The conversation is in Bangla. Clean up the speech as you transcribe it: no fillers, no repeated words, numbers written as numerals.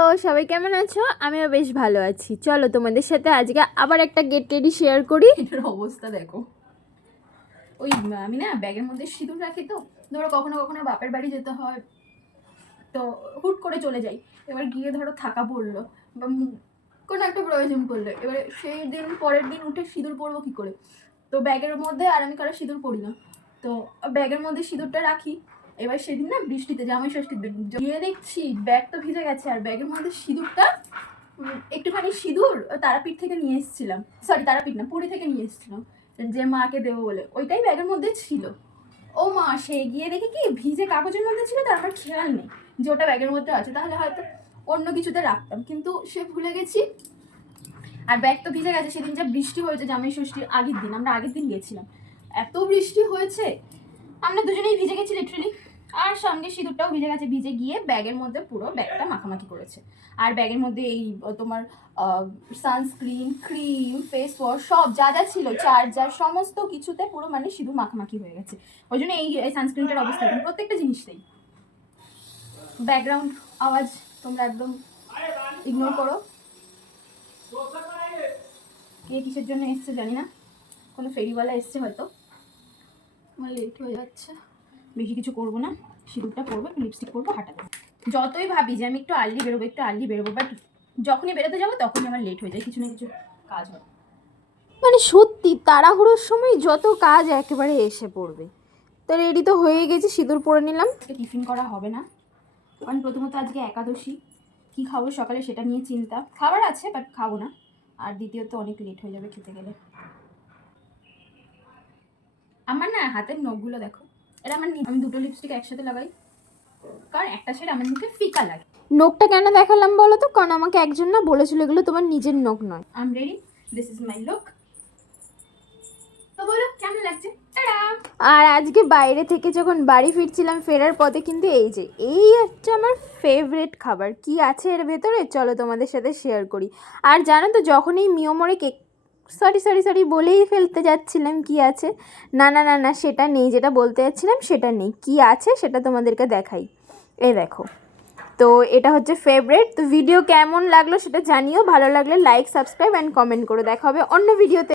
হ্যালো, সবাই কেমন আছো? আমিও বেশ ভালো আছি। চলো তোমাদের সাথে আজকে আবার একটা গেট রেডি শেয়ার করি। এটার অবস্থা দেখো। ওই আমি না ব্যাগের মধ্যে সিঁদুর রাখি, তো ধরো কখনো কখনো বাপের বাড়ি যেতে হয়, তো হুট করে চলে যাই। এবার গিয়ে ধরো থাকা পড়লো বা কোনো একটা প্রয়োজন পড়লো, এবারে সেই দিন পরের দিন উঠে সিঁদুর পরবো কী করে? তো ব্যাগের মধ্যে, আর আমি কারো সিঁদুর পরি না, তো ব্যাগের মধ্যে সিঁদুরটা রাখি। এবার সেদিন না বৃষ্টিতে, জামাই ষষ্ঠীর দিন গিয়ে দেখছি ব্যাগ তো ভিজে গেছে, আর ব্যাগের মধ্যে সিঁদুরটা একটুখানি সিঁদুর তারাপীঠ থেকে নিয়ে এসেছিলাম, সরি তারাপীঠ না, পুরী থেকে নিয়ে এসেছিলাম, যে মাকে দেবো বলে, ওইটাই ব্যাগের মধ্যে ছিল। ও মা, সে গিয়ে দেখি কি ভিজে কাগজের মধ্যে ছিল, তার আমার খেয়াল নেই যে ওটা ব্যাগের মধ্যে আছে, তাহলে হয়তো অন্য কিছুতে রাখতাম, কিন্তু সে ভুলে গেছি। আর ব্যাগ তো ভিজে গেছে। সেদিন যা বৃষ্টি হয়েছে, জামাই ষষ্ঠীর আগের দিন, আমরা আগের দিন গেছিলাম, এত বৃষ্টি হয়েছে, আমরা দুজনেই ভিজে গেছি লিটারালি, আর সঙ্গে সিঁদুরটাও ভিজে গেছে। ভিজে গিয়ে ব্যাগের মধ্যে পুরো ব্যাগটা মাখামাখি করেছে। আর ব্যাগের মধ্যে এই তোমার সানস্ক্রিন, ক্রিম, ফেস ওয়াশ, সব যা যা ছিল, চার্জার, সমস্ত কিছুতে পুরো মানে সিঁদুর মাখামাখি হয়ে গেছে। ওই জন্য এই সানস্ক্রিনটার অবস্থা এরকম, প্রত্যেকটা জিনিসটাই। ব্যাকগ্রাউন্ড আওয়াজ তোমরা একদম ইগনোর করো। কে কিসের জন্য এসছে জানি না, কোনো ফেরিওয়ালা এসছে হয়তো। আমার লেট হয়ে যাচ্ছে, বেশি কিছু করবো না, সিঁদুরটা পরবো, একটু লিপস্টিক পরবো, হাঁটা দেবো। যতই ভাবি যে আমি একটু আর্লি বেরোবো, বাট যখনই বেরোতে যাবো তখনই আমার লেট হয়ে যায়, কিছু না কিছু কাজ হয়। মানে সত্যি তাড়াহুড়োর সময় যত কাজ একেবারে এসে পড়বে। তো রেডি তো হয়ে গেছি, সিঁদুর পরে নিলাম। আজকে টিফিন করা হবে না, কারণ প্রথমত আজকে একাদশী, কী খাবো সকালে সেটা নিয়ে চিন্তা। খাবার আছে বাট খাবো না, আর দ্বিতীয়ত অনেক লেট হয়ে যাবে খেতে গেলে। আমার না হাতের নখগুলো দেখো, এটা আমার, আমি দুটো লিপস্টিক একসাথে লাগাই, কারণ একটা শেড আমার মুখে ফিকা লাগে। নখটা কেন দেখালাম বলো তো? কারণ আমাকে একজন না বলেছিল এগুলো তোমার নিজের নখ নয়। I am ready, this is my look. তো বলো কেমন লাগছে? টাটা। আর আজকে বাইরে থেকে যখন বাড়ি ফিরছিলাম, ফেরার পথে কিন্তু এই হচ্ছে আমার ফেভারিট খাবার। কি আছে এর ভেতরে চলো তোমাদের সাথে শেয়ার করি। আর জানো তো, যখন এই মিয়মরে কেক সরি বলেই ফেলতে যাচ্ছিলাম কি আছে, না সেটা নেই, যেটা বলতে যাচ্ছিলাম সেটা নেই, কি আছে সেটা তোমাদেরকে দেখাই। এই দেখো, তো এটা হচ্ছে ফেভারিট। তো ভিডিও কেমন লাগলো সেটা জানিও, ভালো লাগলে লাইক, সাবস্ক্রাইব অ্যান্ড কমেন্ট করে। দেখা হবে অন্য ভিডিওতে।